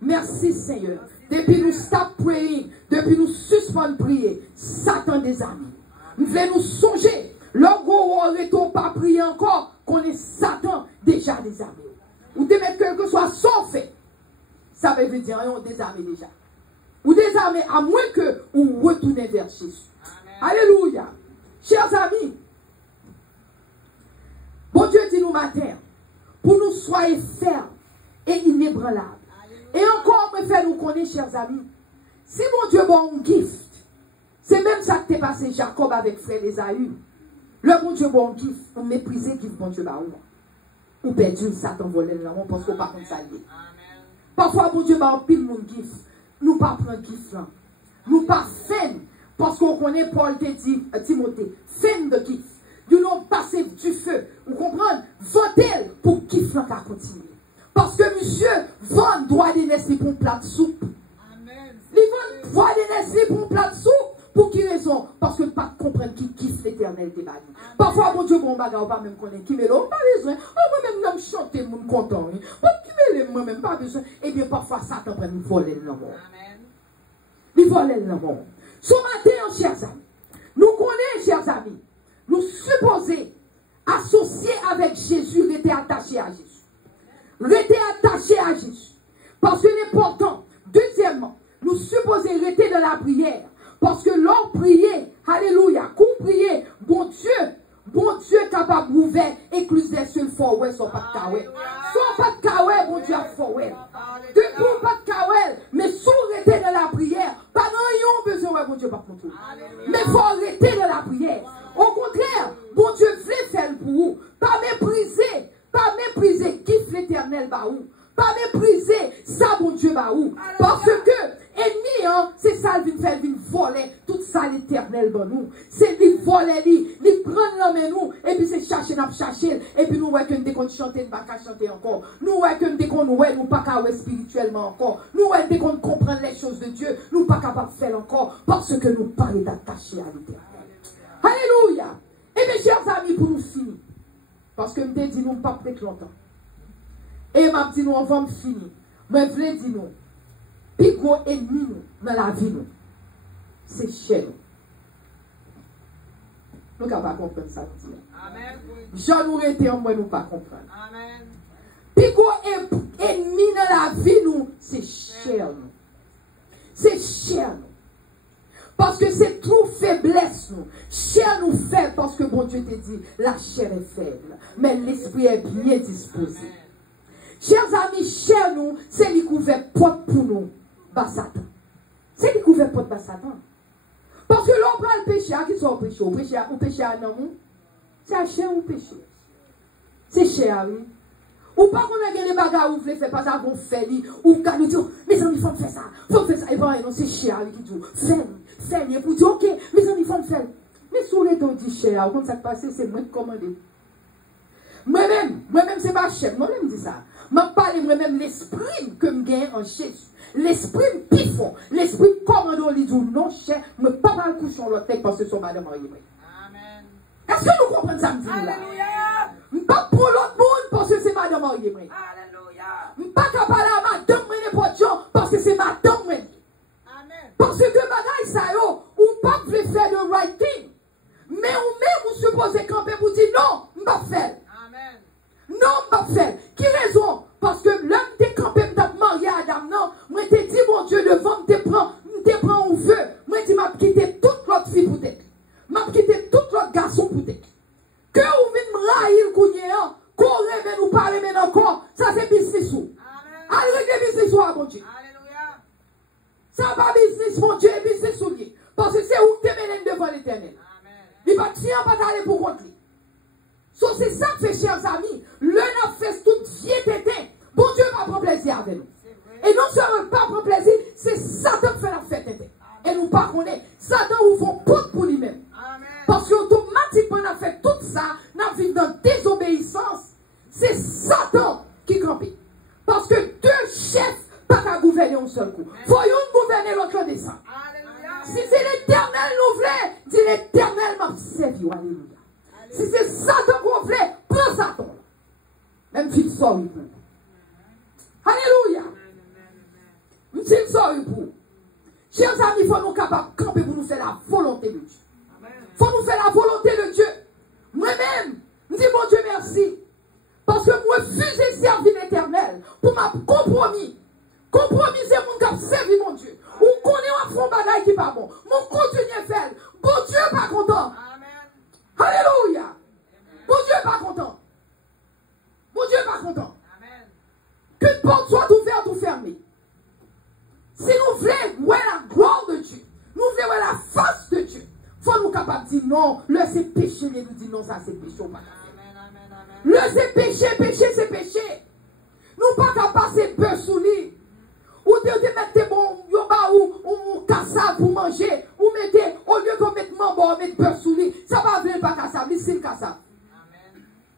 Merci Seigneur. Depuis nous stop praying, depuis nous suspendre prier, Satan des amis. Nous voulons nous songer. Lorsqu'on ne pas prier encore, qu'on est Satan déjà des amis. Ou de mettre quelque soit son fait. Ça veut dire on des amis déjà. Ou désarmer à moins que vous retournez vers Jésus. Amen. Alléluia. Chers amis, bon Dieu dit nous matin, pour nous soyez fermes et inébranlables. Et encore, me fait nous connaître, chers amis, si mon Dieu bon un gift, c'est même ça que t'es passé Jacob avec frère Esaü. Le bon Dieu bon gift, on méprisait gift bon Dieu bah ou perdu Satan volé là, on pense qu'on pas comme ça. Parfois, bon Dieu bah un pile mon gift. nous pas prendre gif là. Nous pas fin. Parce qu'on connaît Paul te dit, Timothée, fin de gif. Nous n'avons passé du feu. Vous comprenez? Votez pour gif là qu'à continuer. Parce que monsieur vend droit d'énergie pour un plat de soupe. Amen. Il vend droit d'énergie pour un plat de soupe. Pour qui raison? Parce que pas comprendre qui kiffe l'éternel des bagages. Parfois, bon Dieu, bon bagage, pas même connaître qui me l'a, pas besoin. Oh, moi-même, je chanter, mon content. Pas qui me l'a, moi-même, pas besoin. Eh bien, parfois, Satan prend nous voler le nom. Amen. Il vole le nom. Ce matin, chers amis, nous connaissons, chers amis, nous supposons associer avec Jésus, rester attachés à Jésus. Rester attachés à Jésus. Parce que l'important, deuxièmement, nous supposons rester dans la prière. Parce que l'on priait, alléluia, qu'on priait, bon Dieu capable d'ouvrir, écluser sur le forward, soit pas de kawel. Soit pas de kawel, bon Dieu a forward. De tout pas de kawel, mais sous rester dans la prière, pas dans yon besoin, bon Dieu pas contrôler. Mais faut arrêter dans la prière. Au contraire, bon Dieu veut faire pour vous. Pas mépriser, kiffe l'éternel ba ou. Pas mépriser, ça bon Dieu ba ou. Parce que, ennemi, hein, c'est ça, il vient faire, voler tout ça l'éternel dans nous. C'est lui voler, lui prendre la main nous, et puis c'est chercher, et puis nous, ouais, que nous, qu'on chante, nous pas chanter encore. Nous, ouais, que nous, pas qu'à spirituellement encore. Nous, ouais, qu'on comprend les choses de Dieu, nous pas capable de faire encore, parce que nous parlons d'attacher à l'éternel. Alléluia. Et mes chers amis, pour nous finir, parce que je me dis, nous, pas peut-être longtemps. Et m'a dit, nous, on va me finir. Mais je voulais dire, nous, puis gros ennemi dans la vie, c'est chez nous. Nous ne pouvons pas comprendre ça. Amen. Jean nous était en moi, nous ne pas comprendre. Amen. Puis gros ennemi dans la vie, c'est cher nous. C'est cher nous. Parce que c'est trop faiblesse nous. Cher nous faible parce que bon Dieu te dit, la chair est faible. Mais l'esprit est bien disposé. Amen. Chers amis, cher nous, c'est lui couvert porte pour nous. Satan. C'est lui couvert porte Satan. Parce que l'on prend le péché, à qui sont péché? Au péché à nous, c'est à cher ou péché? C'est cher, oui. Ou pas qu'on a des bagages ou vous faire pas ça, vous faites, ou vous nous dire, mes amis, il faut faire ça, faut faire ça. Et bien, non, c'est cher, oui, qui dit, faites, pour dire, ok, mes amis, il faut faire. Mais sur les dons dit cher, comme ça passe, c'est moi qui commande. Moi-même, c'est pas chef, moi-même dis ça. Je parle moi-même l'esprit que je gagne en Jésus. L'esprit pifon, l'esprit commandant, il dit non, chef, je ne peux pas mal coucher sur l'autre tête parce que son madame a aimé. Amen. Est-ce que nous comprenons ça, me dit là? Alléluia. Je ne peux pas pour l'autre monde parce que c'est madame a aimé. Alléluia. Je ne peux pas parler à madame n'importe qui parce que c'est madame. Amen. Parce que bagaille ça yo, ou pas voulez faire le right thing. Mais ou même vous supposez camper pour dire non, je ne peux pas faire. Non, je ne peux pas faire. Qui raison? Parce que l'homme t'es campé, m't'a marié à Adam, non. Moi, t'ai dit, mon Dieu, devant, m'te prend où veut. Moi, t'ai m'a quitté toute l'autre fille pour t'être. M'a quitté toute l'autre garçon pour t'être. Que vous venez m'railler le cougnéant, qu'on rêve nous parler maintenant encore, ça c'est business ou. Allez, c'est business ou, mon Dieu. Alléluia. Ça pas business, mon Dieu, business ou. Parce que c'est où t'es mené devant l'éternel. Il va tirer pas aller pour contre lui. So, c'est ça que fait, chers amis. Le n'a fait toute vie tété. Bon Dieu va prendre plaisir avec nous. Et non seulement pas prendre plaisir, c'est Satan qui fait la fête tété. Et nous pas connaître. Satan ouvre porte pour lui-même. Parce qu'automatiquement, on a fait tout ça, on a vécu dans désobéissance. C'est Satan qui campe. Parce que deux chefs pas qu'à gouverner un seul coup. Il faut une gouverner l'autre descend. Si c'est l'éternel nous voulait, dit l'éternel m'a servi. Alléluia. Si c'est Satan qu'on voulait, prends Satan. Même si c'est sorry pour. Alléluia. Même si c'est sorry pour. Chers amis, il faut nous capables de camper pour nous faire la volonté de Dieu. Il faut nous faire la volonté de Dieu. Moi-même, je dis mon Dieu merci. Parce que moi, refuse servir l'éternel pour ma compromis. Compromis, c'est mon qui a servi mon Dieu. Ou qu'on est en fond bagaille qui pas bon. Mon continue à faire. Bon Dieu pas content. Alléluia. Bon Dieu pas content. Bon Dieu pas content. Qu'une porte soit ouverte ou fermée. Si nous voulons voir la gloire de Dieu, nous voulons voir la face de Dieu, il faut nous capables de dire non, le c'est péché, et nous dire non, ça c'est péché. Le c'est péché, c'est péché. Nous pas qu'à passer peur sous lui. Ou de mettre bon, yo ba ou cassave pour manger, ou mettez, au lieu qu'on mette mambo, on mette beurre sous lui, ça va venir pas cassave, c'est le cassave.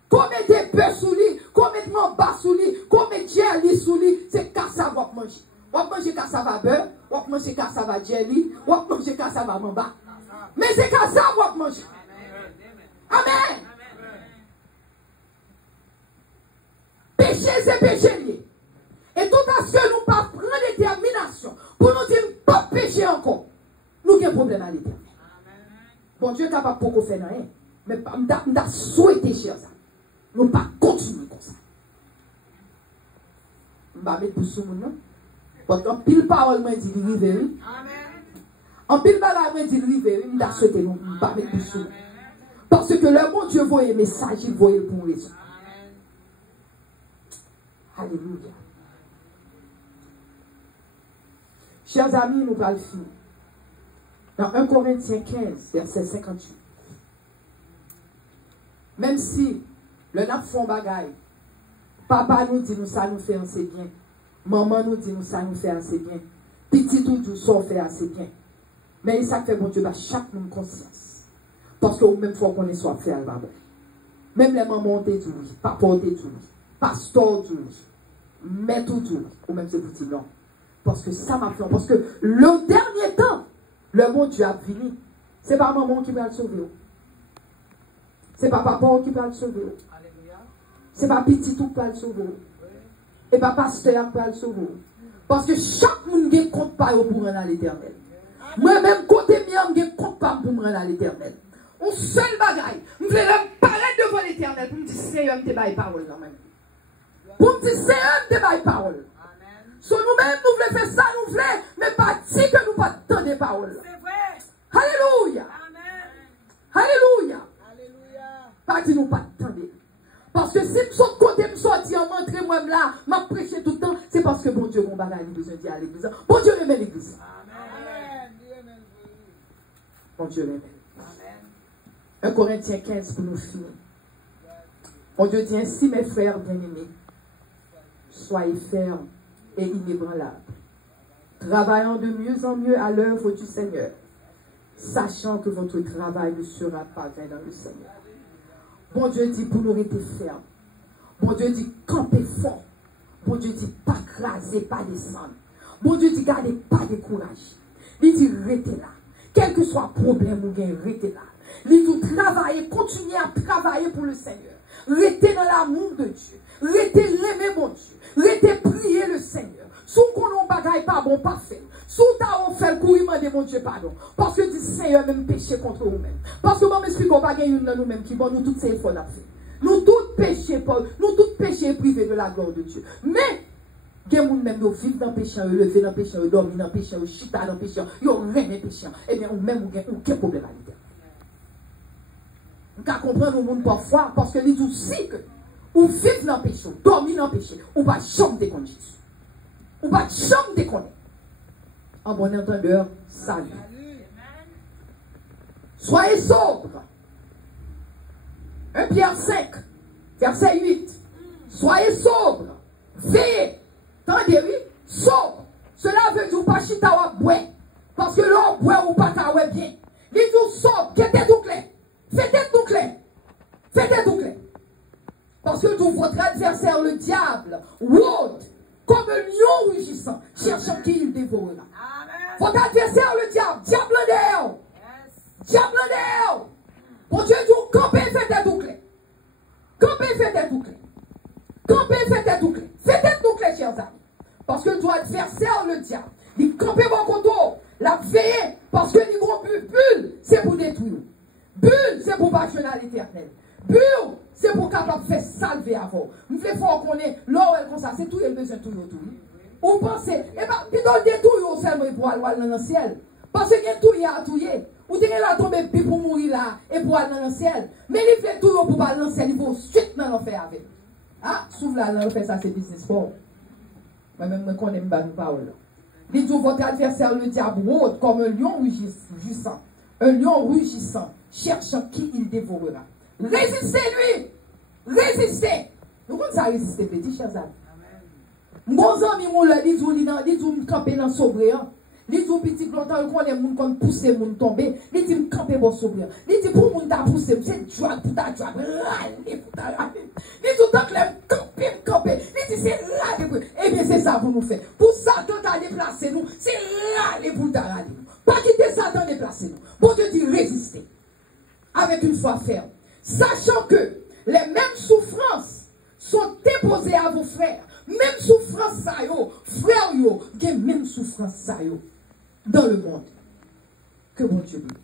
Qu'on mette beurre sous lui, qu'on mette mambo sous lui, qu'on mette jelly sous lui, c'est cassave qu'on mange. On mange cassave à beurre, on mange cassave à jelly, on mange cassave à mamba. Mais c'est cassave qu'on mange. Amen. Péché, c'est péché lié. Et tout à ce que nous ne pas prendre détermination pour nous dire pas pécher encore, nous avons un problème à l'éternel. Bon Dieu est capable de faire rien. Mais nous avons souhaité, cher ça. Nous ne pas continuer comme ça. Je vais mettre pour ce monde. Parce qu'en pile parole, je dis rive. En pile parole, je dis rive. Je vais souhaiter nous. Je vais mettre pour ce monde. Parce que le bon Dieu voit un message, il voit pour raison. Alléluia. Chers amis, nous allons finir. Dans 1 Corinthiens 15, verset 58. Même si le nap font bagaille, papa nous dit nous ça nous fait assez bien, maman nous dit nous ça nous fait assez bien, petit tout nous ça fait assez bien. Mais ça fait bon Dieu, bah, chaque monde conscience. Parce que même fois qu'on est soit fait à la bas. Même les mamans ont dit oui, papa ont dit oui, pasteur dit oui, maître dit oui, ou même c'est pour dire non. Parce que ça m'a fait. Parce que le dernier temps, le bon Dieu a fini. Ce n'est pas maman qui va le sauver. Ce n'est pas papa qui va le sauver. Ce n'est pas petit tout qui va le sauver. Et pas pasteur qui va le sauver. Parce que chaque monde ne compte pas pour rendre à l'éternel. Moi-même, côté mien, je ne compte pas pour me rendre à l'éternel. On seul bagaille. Je vais paraître devant l'éternel pour me dire Seigneur, je te baille parole quand même. Pour me dire Seigneur, je te baille parole. So nous-mêmes, nous voulons faire ça, nous voulons, mais pas dire que nous pas tant de paroles. C'est vrai. Alléluia. Amen. Alléluia. Alléluia. Pas dire nous pas tant de. Parce que si nous sommes côté, nous sortis en montré moi là, m'a prêché tout le temps, c'est parce que bon Dieu, mon bagage, il besoin de dire à l'église. Bon Dieu, aime l'église. Amen. Bon Dieu, aime. Amen. 1 Corinthiens 15 pour nous finir. Bon Dieu dit ainsi, mes frères bien-aimés, soyez fermes et inébranlable, travaillant de mieux en mieux à l'œuvre du Seigneur, sachant que votre travail ne sera pas vain dans le Seigneur. Bon Dieu dit pour nous rester fermes. Bon Dieu dit campez fort. Bon Dieu dit pas craser, pas descendre. Bon Dieu dit gardez pas de courage. Il dit restez là. Quel que soit le problème ou bien restez là. Il dit travaillez, continuez à travailler pour le Seigneur. Restez dans l'amour de Dieu. Restez l'aimer mon Dieu. Restez prier le Seigneur. Sous qu'on n'en bagaille pas bon, pas fait. Sous ta on fait le coup, il m'a demandé mon Dieu pardon. Parce que dit Seigneur même péché contre nous-mêmes. Parce que moi m'explique qu'on va gagner une dans nous-mêmes qui bon nous tous ces efforts à faire. Nous tous péchés privés de la gloire de Dieu. Mais des gens même nous vivent dans le péché, lever dans le péché, dormir dans le péché, chita dans le péché, ils ont rien de péché. Eh bien, ou même aucun problème à l'éternel. Nous comprendre le monde parfois parce que nous disons aussi que ou vivre dans le péché, dormir dans le péché, ou pas jamais déconner Jésus. Ou pas jamais déconner. En bon entendeur, salut. Soyez sobres. 1 Pierre 5, verset 8. Soyez sobres. Veillez. Tendez, oui. Sobre. Cela veut dire pas chita ou boire. Parce que l'on boit ou pas ta bien. Dis-nous sobre. Faites tout clair. Faites tout clair. Faites tout clair. Parce que tout votre adversaire, le diable, rôde comme un lion rugissant, cherchant qui il dévorera. Votre adversaire, le diable, diable d'air. Diable d'air. Bon Dieu dit, campez, faites tout clair. Campez, faites tout clair. Campez, faites tout clair. Faites tout clair, chers amis. Parce que ton adversaire, le diable, il campez mon contour, la veiller, parce que les gros bulles, c'est pour détruire. Bulle, c'est pour pas jeûner à l'éternel. Bulle, c'est pour capable faire salver avant. Nous voulons faire qu'on est là comme ça, c'est tout le besoin de tout. Ou pensez, eh bien, tu dois détruire seulement pour aller dans le ciel. Parce que tout y a tout y est. Ou tu es là tomber pour mourir là et pour aller dans le ciel. Mais il fait tout pour aller dans le ciel, il faut suite dans l'enfer avec. Ah, s'ouvre là, l'enfer, ça c'est business for. Moi-même, je connais pas nos paroles. Il dit votre adversaire, le diable, rôde comme un lion rugissant. Un lion rugissant, cherchant qui il dévorera. Résistez-lui. Résistez. Nous comment ça résister, petit chers amis? Mon ami, mon dit camper dans le sobréant. Les tout petits longtemps, qu'on les moun comme pousser moun tomber, les dit camper pour s'ouvrir. Les dit pour moun t'a poussé, c'est joie pour ta joie, râler pour ta râler. Les tout temps que les camper, les dit c'est râler pour. Eh bien c'est ça pour nous faire. Pour Satan t'a déplacé nous, c'est râler pour ta râler. Pas quitter Satan déplacer nous. Bon Dieu dit résister. Avec une foi ferme. Sachant que les mêmes souffrances sont déposées à vos frères. Même souffrance ça yo, frère yo, même souffrance ça yo dans le monde. Que bon Dieu bénisse.